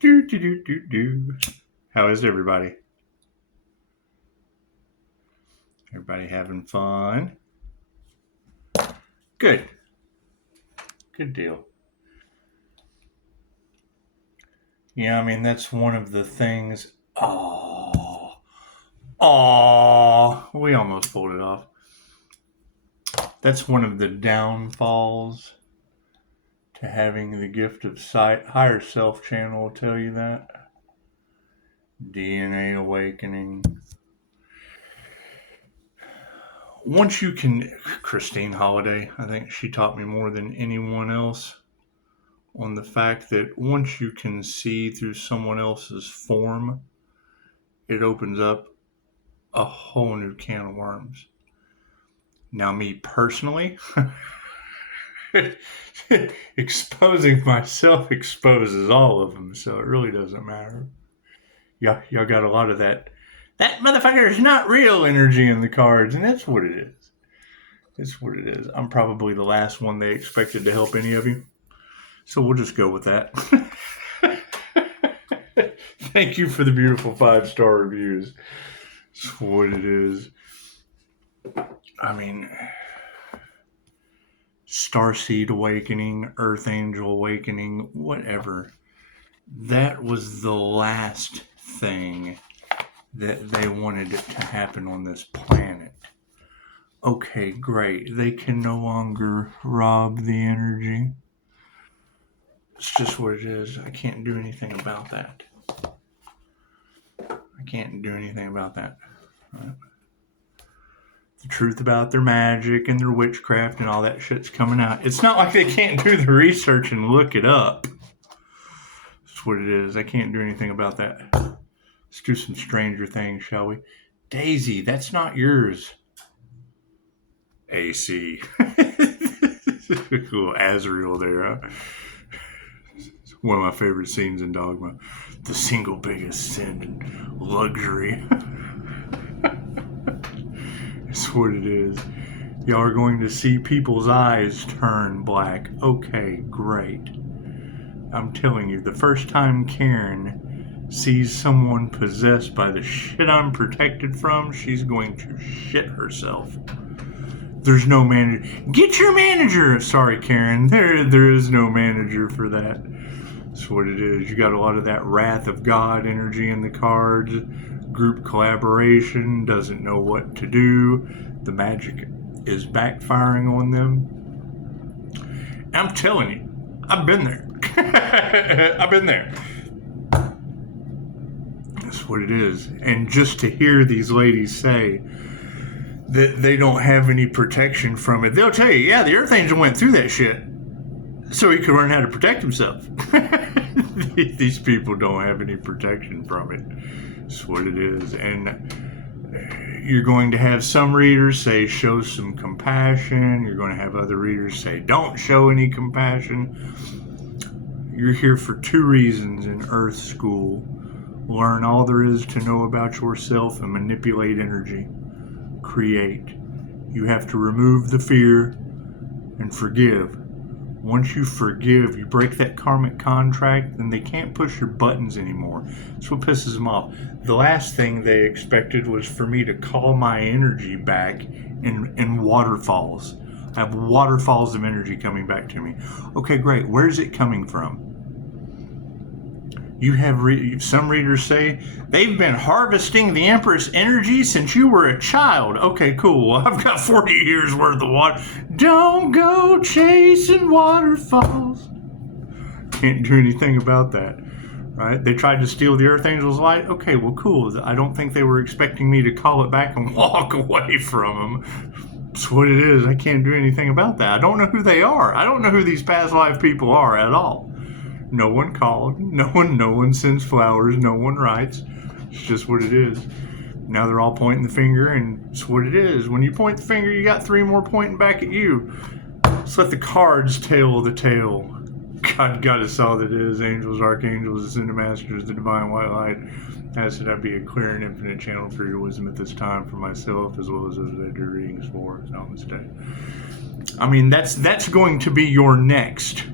Do, do, do, do, do. How is everybody? Everybody having fun? Good. Good deal. Yeah, I mean, that's one of the things. Oh, we almost pulled it off. That's one of the downfalls to having the gift of sight. Higher self channel will tell you that. DNA awakening. Once you can, Christine Holiday, I think she taught me more than anyone else on the fact that once you can see through someone else's form, it opens up a whole new can of worms. Now, me personally, exposing myself exposes all of them, so it really doesn't matter. Y'all got a lot of that motherfucker is not real energy in the cards, and that's what it is. It's what it is. I'm probably the last one they expected to help any of you, so we'll just go with that. Thank you for the beautiful 5-star reviews. That's what it is. I mean, Starseed Awakening, Earth Angel Awakening, whatever. That was the last thing that they wanted it to happen on this planet. Okay, great. They can no longer rob the energy. It's just what it is. I can't do anything about that. I can't do anything about that. Right? The truth about their magic and their witchcraft and all that shit's coming out. It's not like they can't do the research and look it up. That's what it is. I can't do anything about that. Let's do some Stranger Things, shall we? Daisy, that's not yours. AC. Cool Azrael there, huh? It's one of my favorite scenes in Dogma. The single biggest sin in luxury. That's what it is. Y'all are going to see people's eyes turn black. Okay, great. I'm telling you, the first time Karen sees someone possessed by the shit I'm protected from, she's going to shit herself. There's no manager. Get your manager! Sorry, Karen. There is no manager for that. That's what it is. You got a lot of that Wrath of God energy in the cards. Group collaboration, doesn't know what to do. The magic is backfiring on them. I'm telling you, I've been there. I've been there. That's what it is. And just to hear these ladies say that they don't have any protection from it, they'll tell you, yeah, the Earth Angel went through that shit so he could learn how to protect himself. These people don't have any protection from it. That's what it is. And you're going to have some readers say, show some compassion. You're going to have other readers say, don't show any compassion. You're here for 2 reasons in Earth School. Learn all there is to know about yourself and manipulate energy. Create. You have to remove the fear and forgive. Once you forgive, you break that karmic contract, then they can't push your buttons anymore. That's what pisses them off. The last thing they expected was for me to call my energy back in waterfalls. I have waterfalls of energy coming back to me. Okay, great. Where's it coming from? You have some readers say they've been harvesting the Empress energy since you were a child. Okay, cool. Well, I've got 40 years worth of water. Don't go chasing waterfalls. Can't do anything about that, right? They tried to steal the Earth Angel's light. Okay, well, cool. I don't think they were expecting me to call it back and walk away from them. That's what it is. I can't do anything about that. I don't know who they are. I don't know who these past life people are at all. No one called. No one sends flowers. No one writes. It's just what it is. Now they're all pointing the finger, and it's what it is. When you point the finger, you got 3 more pointing back at you. Let's let the cards tell the tale. God is all that is. Angels, archangels, ascended masters, the divine white light. As should I be a clear and infinite channel for your wisdom at this time for myself, as well as those that I do readings for. Namaste. I mean, that's going to be your next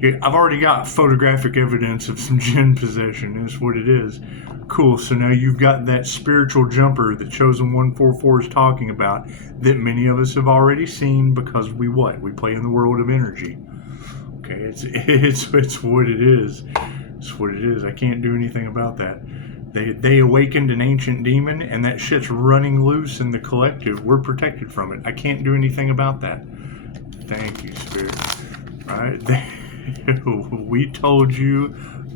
I've already got photographic evidence of some jinn possession. Is what it is. Cool. So now you've got that spiritual jumper that Chosen 144 is talking about that many of us have already seen because we play in the world of energy. Okay, it's what it is. It's what it is. I can't do anything about that. They awakened an ancient demon, and that shit's running loose in the collective. We're protected from it. I can't do anything about that. Thank you, Spirit. Right? We told you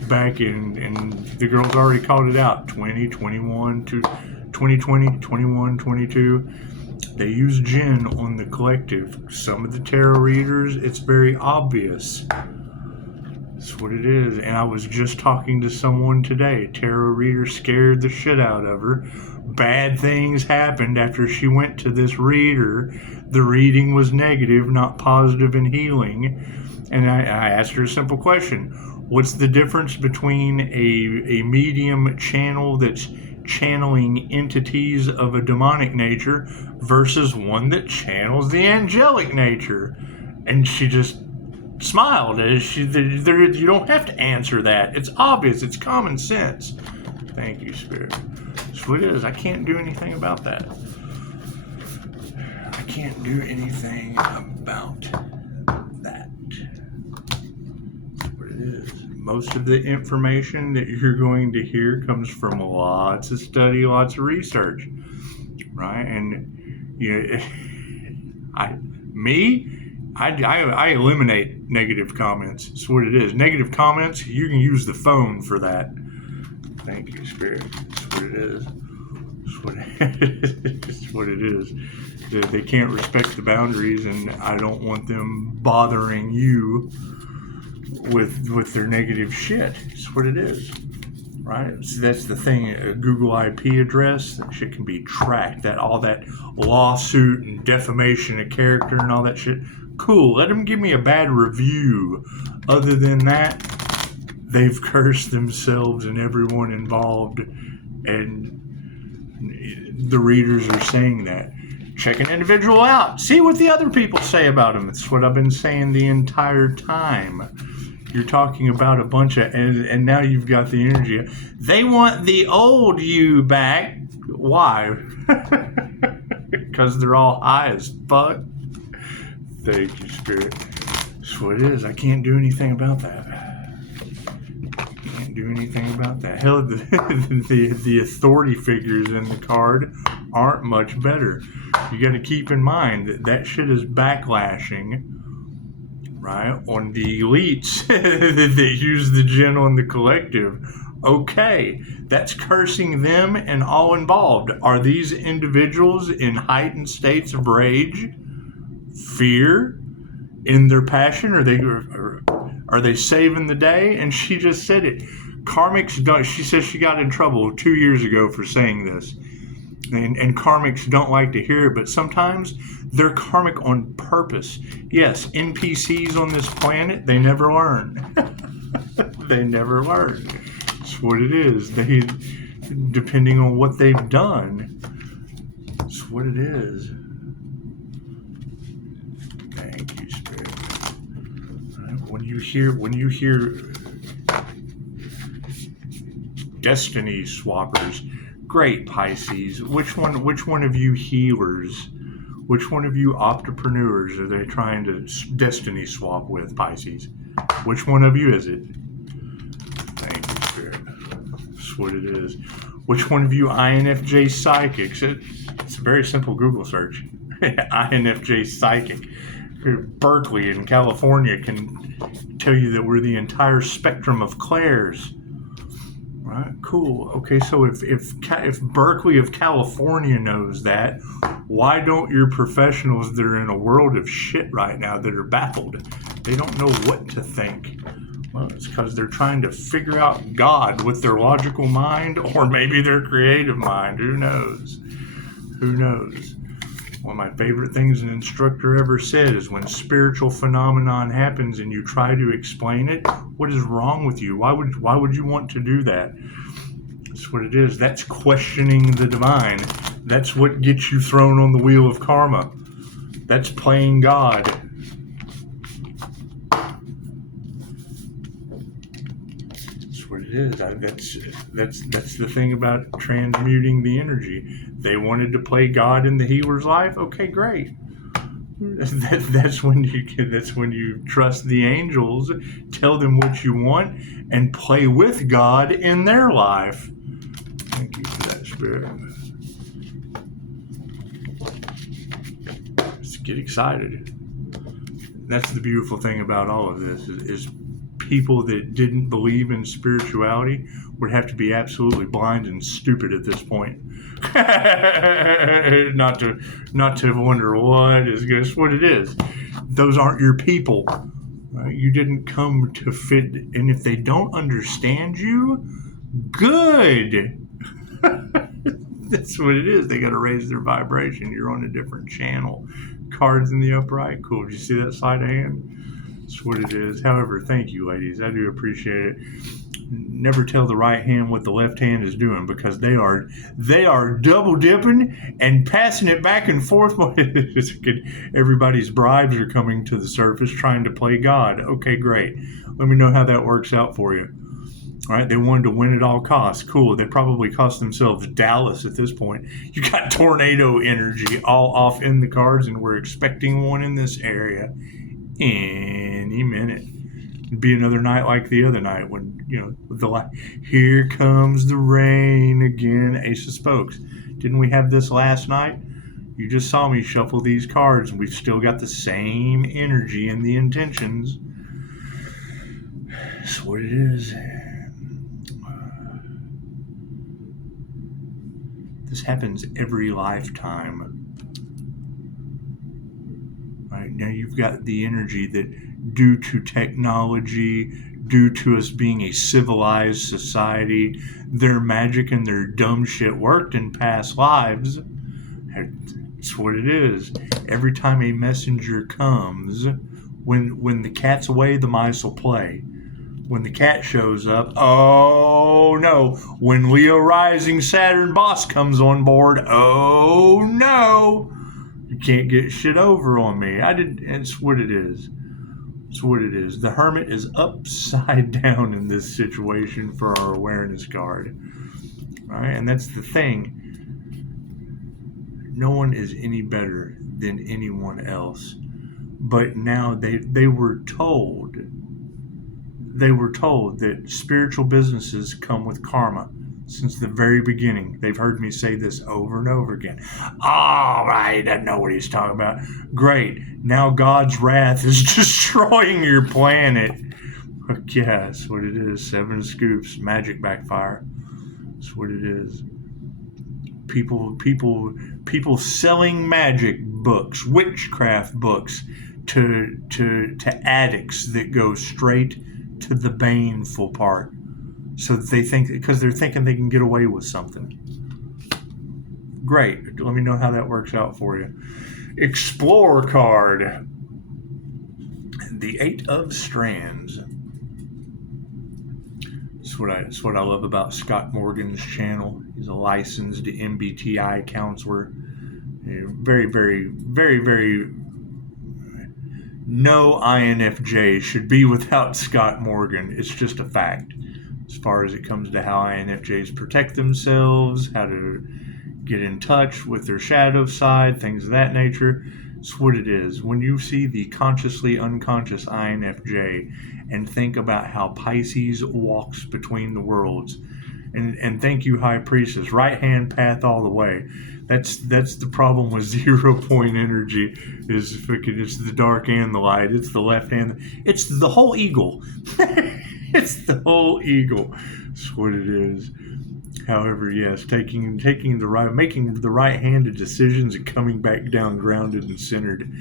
back and the girls already called it out. 2020, 21, 22. They use jinn on the collective. Some of the tarot readers, it's very obvious. That's what it is. And I was just talking to someone today. Tarot reader scared the shit out of her. Bad things happened after she went to this reader. The reading was negative, not positive and healing. And I asked her a simple question. What's the difference between a medium channel that's channeling entities of a demonic nature versus one that channels the angelic nature? And she just smiled. You don't have to answer that. It's obvious. It's common sense. Thank you, Spirit. That's what it is. I can't do anything about that. I can't do anything about that. That's what it is. Most of the information that you're going to hear comes from lots of study, lots of research, right? And I eliminate negative comments. That's what it is. Negative comments, you can use the phone for that. Thank you, Spirit. That's what it is. That's what it is. They can't respect the boundaries, and I don't want them bothering you with their negative shit. That's what it is, right? So that's the thing. A Google IP address, that shit can be tracked. All that lawsuit and defamation of character and all that shit. Cool. Let them give me a bad review. Other than that, they've cursed themselves and everyone involved, and the readers are saying that. Check an individual out. See what the other people say about him. It's what I've been saying the entire time. You're talking about a bunch of, and now you've got the energy. They want the old you back. Why? Because they're all high as fuck. Thank you, Spirit. That's what it is. I can't do anything about that. Can't do anything about that. Hell, the authority figures in the card aren't much better. You got to keep in mind that shit is backlashing, right, on the elites that use the jinn on the collective. Okay, that's cursing them and all involved. Are these individuals in heightened states of rage, fear, in their passion? Are they saving the day? And she just said it. Karmics don't. She says she got in trouble 2 years ago for saying this. And karmics don't like to hear it, but sometimes they're karmic on purpose. Yes, NPCs on this planet, they never learn. They never learn. It's what it is. Depending on what they've done, it's what it is. Thank you, Spirit. When you hear destiny swappers, great, Pisces. Which one of you healers? Which one of you entrepreneurs are they trying to destiny swap with, Pisces? Which one of you is it? Thank you, Spirit. That's what it is. Which one of you INFJ psychics? It's a very simple Google search. INFJ psychic. Berkeley in California can tell you that we're the entire spectrum of clairs. Right, cool. Okay, so if Berkeley of California knows that, why don't your professionals that are in a world of shit right now that are baffled? They don't know what to think. Well, it's because they're trying to figure out God with their logical mind, or maybe their creative mind. Who knows? Who knows? One of my favorite things an instructor ever said is when spiritual phenomenon happens and you try to explain it, what is wrong with you? Why would you want to do that? That's what it is. That's questioning the divine. That's what gets you thrown on the wheel of karma. That's playing God. what it is. That's the thing about transmuting the energy. They wanted to play God in the healer's life. Okay, great. That's when you trust the angels, tell them what you want, and play with God in their life. Thank you for that, Spirit. Just get excited. That's the beautiful thing about all of this is people that didn't believe in spirituality would have to be absolutely blind and stupid at this point. not to wonder what is just what it is. Those aren't your people. Right? You didn't come to fit, and if they don't understand you, good. That's what it is. They got to raise their vibration. You're on a different channel. Cards in the upright. Cool. Did you see that sleight of hand? That's what it is. However, thank you, ladies. I do appreciate it. Never tell the right hand what the left hand is doing, because they are double dipping and passing it back and forth. Everybody's bribes are coming to the surface, trying to play God. Okay, great. Let me know how that works out for you. All right, they wanted to win at all costs. Cool. They probably cost themselves Dallas at this point. You got tornado energy all off in the cards, and we're expecting one in this area any minute. It'd be another night like the other night when, here comes the rain again. Ace of Spokes. Didn't we have this last night? You just saw me shuffle these cards, and we've still got the same energy and the intentions. That's what it is. This happens every lifetime. Right now you've got the energy that, due to technology, due to us being a civilized society, their magic and their dumb shit worked in past lives. That's what it is. Every time a messenger comes, when the cat's away, the mice will play. When the cat shows up, oh no. When Leo rising Saturn boss comes on board, oh no. You can't get shit over on me. It's what it is. It's what it is. The Hermit is upside down in this situation for our awareness card. All right, and that's the thing. No one is any better than anyone else. But now they were told that spiritual businesses come with karma. Since the very beginning, they've heard me say this over and over again. All right, I know what he's talking about. Great. Now God's wrath is destroying your planet. Yeah, that's what it is. 7 scoops, magic backfire. That's what it is. People selling magic books, witchcraft books to addicts that go straight to the baneful part. So that they think, because they're thinking they can get away with something. Great. Let me know how that works out for you. Explore card. The 8 of Strands. That's what I love about Scott Morgan's channel. He's a licensed MBTI counselor. Very, very, very, very. No INFJ should be without Scott Morgan. It's just a fact. As far as it comes to how INFJs protect themselves, how to get in touch with their shadow side, things of that nature. It's what it is. When you see the consciously unconscious INFJ and think about how Pisces walks between the worlds, and thank you, High Priestess, right hand path all the way. That's the problem with 0 point energy. It's the dark and the light. It's the left hand. It's the whole eagle. It's the whole eagle. That's what it is. However, yes, making the right-handed decisions and coming back down grounded and centered.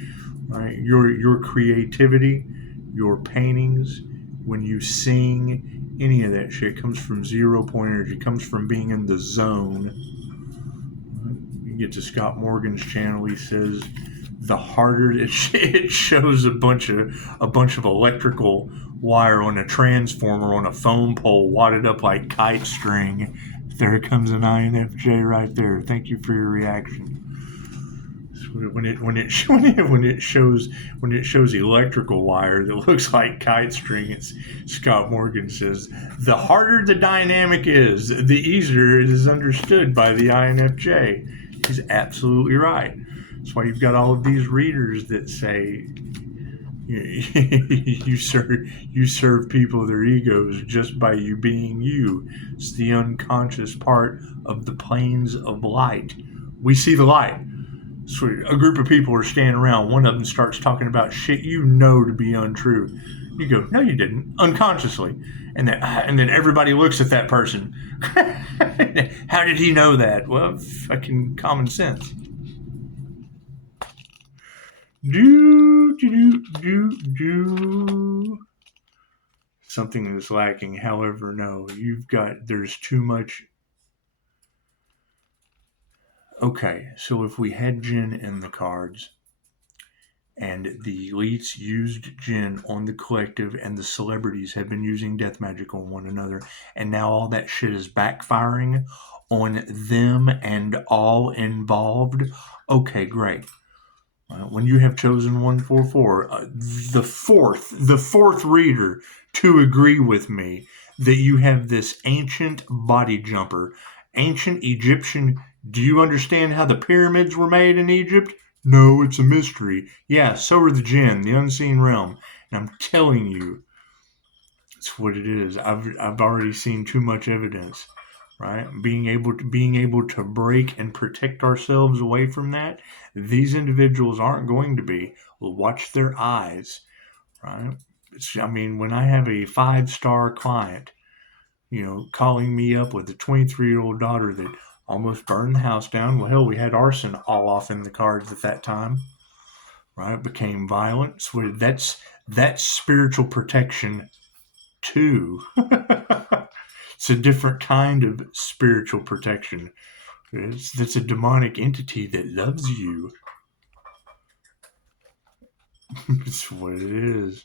Right, your creativity, your paintings, when you sing, any of that shit comes from 0 point energy. Comes from being in the zone. You get to Scott Morgan's channel. He says the harder it shows a bunch of electrical wire on a transformer on a phone pole wadded up like kite string. There comes an INFJ right there. Thank you for your reaction. That's when it shows electrical wire that looks like kite string, it's Scott Morgan says the harder the dynamic is, the easier it is understood by the INFJ. He's absolutely right. That's why you've got all of these readers that say you serve people their egos just by you being you. It's the unconscious part of the planes of light. We see the light. So a group of people are standing around. One of them starts talking about shit you know to be untrue. You go, no, you didn't, unconsciously. And then everybody looks at that person. How did he know that? Well, fucking common sense. Something is lacking. However, no, there's too much. Okay, so if we had Jinn in the cards, and the elites used Jinn on the collective, and the celebrities have been using death magic on one another, and now all that shit is backfiring on them and all involved, okay, great. When you have chosen 144, the fourth reader to agree with me that you have this ancient body jumper, ancient Egyptian. Do you understand how the pyramids were made in Egypt? No, it's a mystery. Yeah, so are the Jinn, the unseen realm. And I'm telling you, it's what it is. I've already seen too much evidence. Right, being able to break and protect ourselves away from that. These individuals aren't going to be. We'll watch their eyes, right? When I have a 5-star client, calling me up with a 23-year-old daughter that almost burned the house down. Well, hell, we had arson all off in the cards at that time, right? It became violent. So that's spiritual protection too. It's a different kind of spiritual protection. That's a demonic entity that loves you. It's what it is.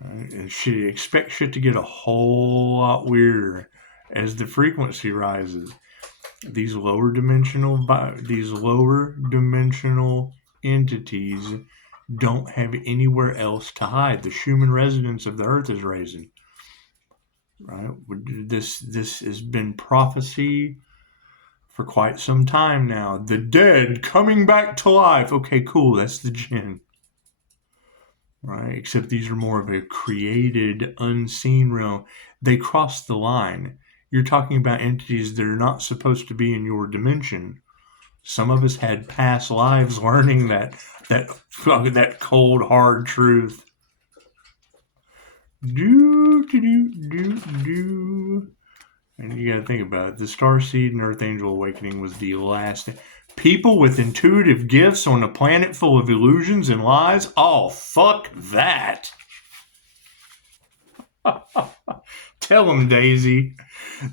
Right? And she expects shit to get a whole lot weirder as the frequency rises. These lower dimensional entities don't have anywhere else to hide. The Schumann resonance of the earth is raising. Right? This has been prophecy for quite some time now. The dead coming back to life. Okay, cool. That's the Jinn. Right? Except these are more of a created, unseen realm. They cross the line. You're talking about entities that are not supposed to be in your dimension. Some of us had past lives learning that cold, hard truth. And you gotta think about it. The Starseed and Earth Angel Awakening was the last. People with intuitive gifts on a planet full of illusions and lies? Oh, fuck that. Tell them, Daisy.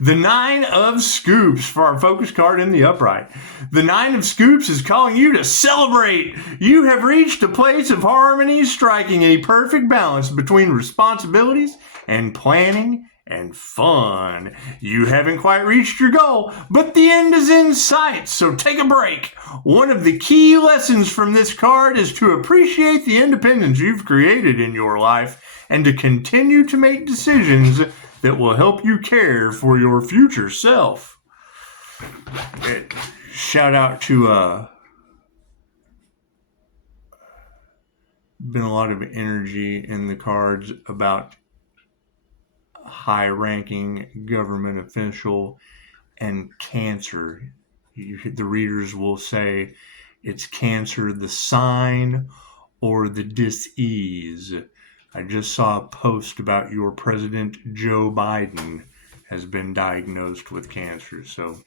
The 9 of Scoops for our focus card in the upright. The 9 of Scoops is calling you to celebrate. You have reached a place of harmony, striking a perfect balance between responsibilities and planning and fun. You haven't quite reached your goal, but the end is in sight, so take a break. One of the key lessons from this card is to appreciate the independence you've created in your life and to continue to make decisions that will help you care for your future self. Shout out to been a lot of energy in the cards about high-ranking government official and cancer. The readers will say it's cancer, the sign, or the dis-ease. I just saw a post about your President Joe Biden has been diagnosed with cancer, so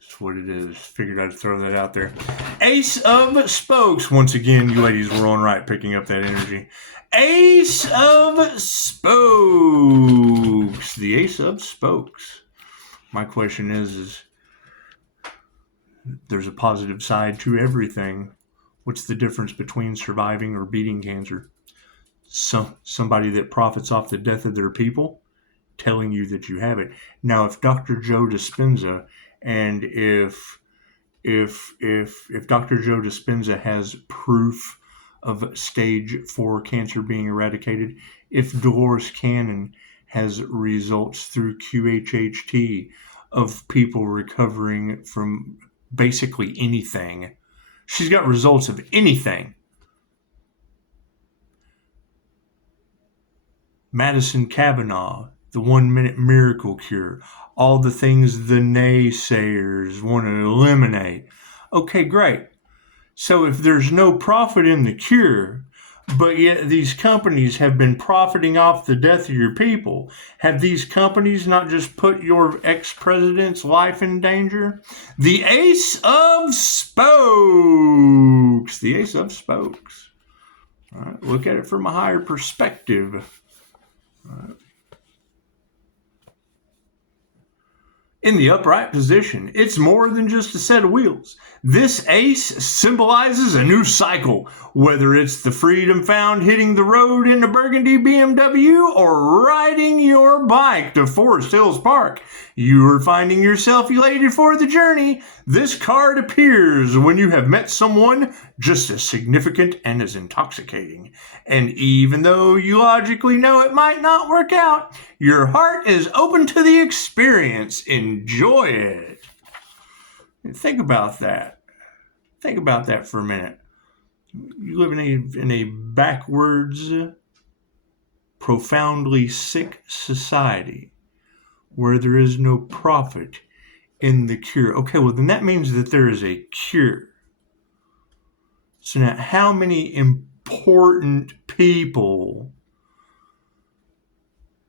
that's what it is. Figured I'd throw that out there. Ace of Spokes. Once again, you ladies were on right picking up that energy. Ace of Spokes. The Ace of Spokes. My question is there's a positive side to everything. What's the difference between surviving or beating cancer? Somebody that profits off the death of their people telling you that you have it. Now, if Dr. Joe Dispenza and if if Dr. Joe Dispenza has proof of stage 4 cancer being eradicated, if Dolores Cannon has results through QHHT of people recovering from basically anything. She's got results of anything. Madison Cavanaugh, the 1-minute miracle cure, all the things the naysayers want to eliminate. Okay, great. So if there's no profit in the cure, but yet these companies have been profiting off the death of your people, have these companies not just put your ex-president's life in danger? The Ace of Spokes. The Ace of Spokes. All right, look at it from a higher perspective. All right. In the upright position, it's more than just a set of wheels. This ace symbolizes a new cycle, whether it's the freedom found hitting the road in a burgundy BMW or riding your bike to Forest Hills Park. You are finding yourself elated for the journey. This card appears when you have met someone just as significant and as intoxicating. And even though you logically know it might not work out, your heart is open to the experience. Enjoy it. Think about that. Think about that for a minute. You live in a backwards, profoundly sick society where there is no profit in the cure. Okay, well, then that means that there is a cure. So now, how many important people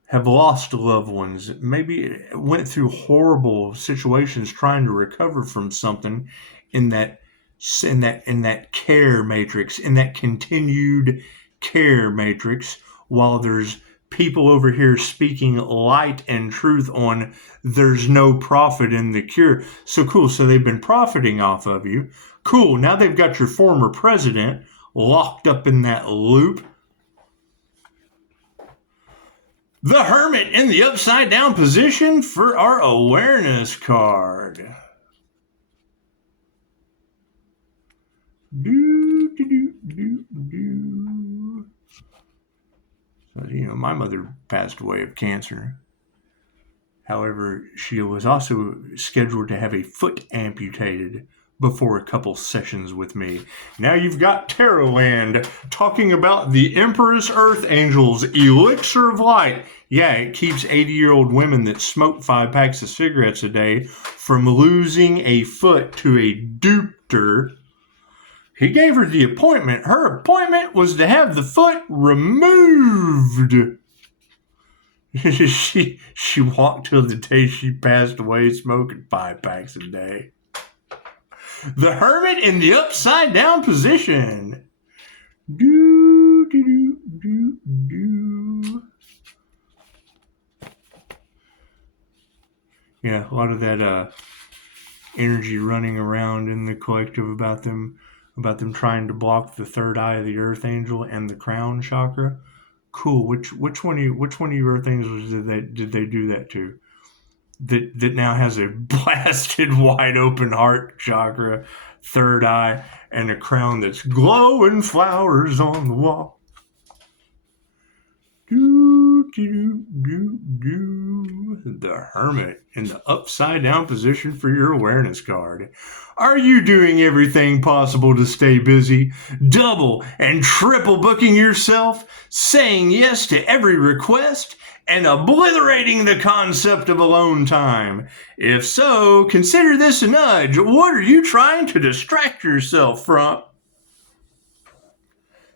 have lost loved ones, maybe went through horrible situations trying to recover from something in that care matrix, in that continued care matrix, while there's people over here speaking light and truth on there's no profit in the cure. So cool, so they've been profiting off of you. Cool, now they've got your former president locked up in that loop. The Hermit in the upside down position for our awareness card. So, my mother passed away of cancer. However, she was also scheduled to have a foot amputated before a couple sessions with me. Now you've got Tarotland talking about the Emperor's Earth Angel's Elixir of Light. Yeah, it keeps 80-year-old women that smoke 5 packs of cigarettes a day from losing a foot to a dupter. He gave her the appointment. Her appointment was to have the foot removed. She walked till the day she passed away smoking 5 packs a day. The Hermit in the upside down position. Do, do, do, do, do. Yeah, a lot of that energy running around in the collective about them trying to block the third eye of the Earth Angel and the crown chakra. Cool. Which one of you Earth Angels did they do that to? That now has a blasted wide open heart chakra, third eye, and a crown that's glowing flowers on the wall. Do, do, do, do. The Hermit in the upside down position for your awareness card. Are you doing everything possible to stay busy, double and triple booking yourself, saying yes to every request, and obliterating the concept of alone time? If so, consider this a nudge. What are you trying to distract yourself from?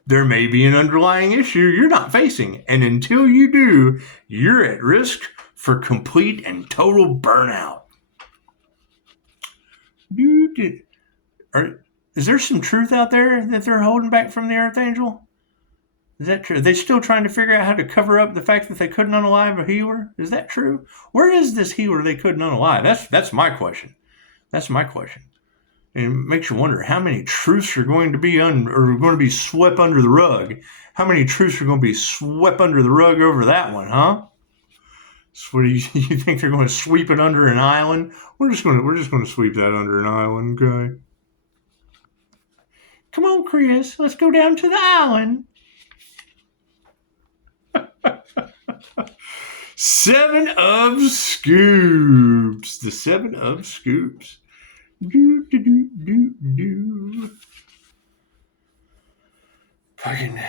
There may be an underlying issue you're not facing, and until you do, you're at risk for complete and total burnout. Is there some truth out there that they're holding back from the Earth Angel? Is that true? Are they still trying to figure out how to cover up the fact that they couldn't unalive a healer? Is that true? Where is this healer they couldn't unalive? That's my question. That's my question. And it makes you wonder how many truths are going to be swept under the rug. How many truths are going to be swept under the rug over that one, huh? So what do you think they're going to sweep it under an island? We're just going to sweep that under an island, okay? Come on, Chris, let's go down to the island. 7 of Scoops. The 7 of Scoops. Fucking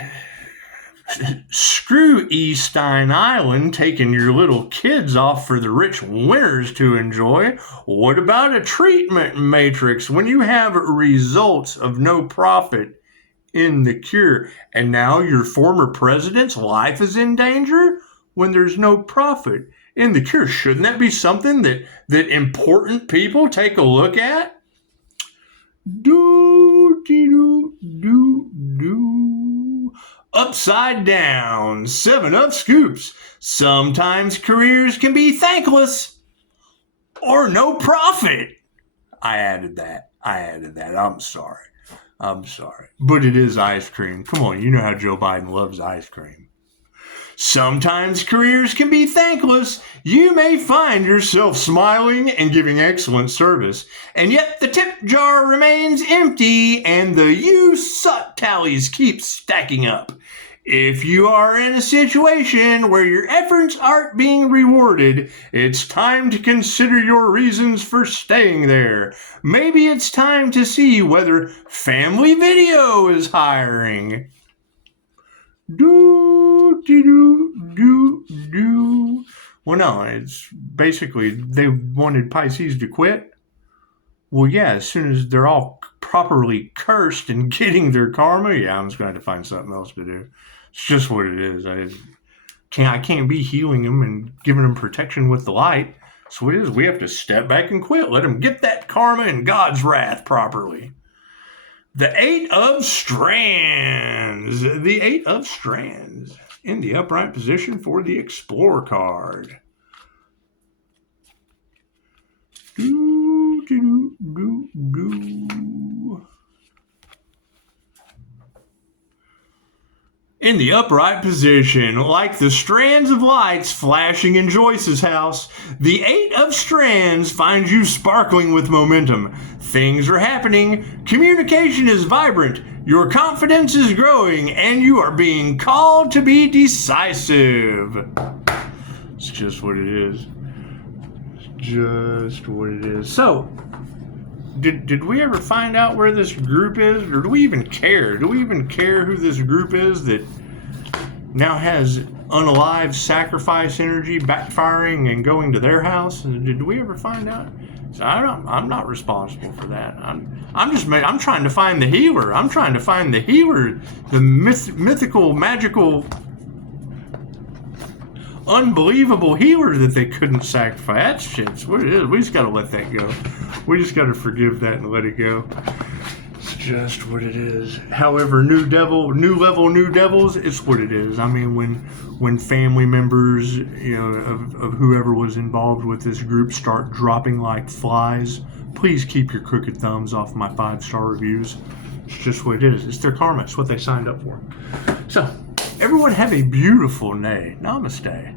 screw Eastine Island taking your little kids off for the rich winners to enjoy. What about a treatment matrix when you have results of no profit in the cure? And now your former president's life is in danger when there's no profit in the cure. Shouldn't that be something that important people take a look at? Upside down, 7 of Scoops. Sometimes careers can be thankless or no profit. I added that. I'm sorry. But it is ice cream. Come on, you know how Joe Biden loves ice cream. Sometimes careers can be thankless. You may find yourself smiling and giving excellent service, and yet the tip jar remains empty and the you suck tallies keep stacking up. If you are in a situation where your efforts aren't being rewarded, it's time to consider your reasons for staying there. Maybe it's time to see whether Family Video is hiring. Well, no, it's basically they wanted Pisces to quit. Well, yeah, as soon as they're all properly cursed and getting their karma, yeah, I'm just going to have to find something else to do. It's just what it is. I can't be healing them and giving them protection with the light. So it is. We have to step back and quit. Let them get that karma and God's wrath properly. The 8 of Strands. The 8 of Strands in the upright position for the Explorer card. In the upright position, like the strands of lights flashing in Joyce's house, the 8 of Strands finds you sparkling with momentum. Things are happening, communication is vibrant, your confidence is growing, and you are being called to be decisive. It's just what it is. Just what it is. So, did we ever find out where this group is? Or do we even care? Do we even care who this group is that now has unalive sacrifice energy backfiring and going to their house? Did we ever find out? So I'm not responsible for that. I'm trying to find the healer. I'm trying to find the healer, the mythical, magical, unbelievable healer that they couldn't sacrifice. That shit's what it is. We just gotta let that go. We just gotta forgive that and let it go. It's just what it is. However, new level, new devils, it's what it is. I mean, when family members, you know, of whoever was involved with this group start dropping like flies, please keep your crooked thumbs off my 5-star reviews. It's just what it is. It's their karma. It's what they signed up for. So, everyone have a beautiful day. Namaste.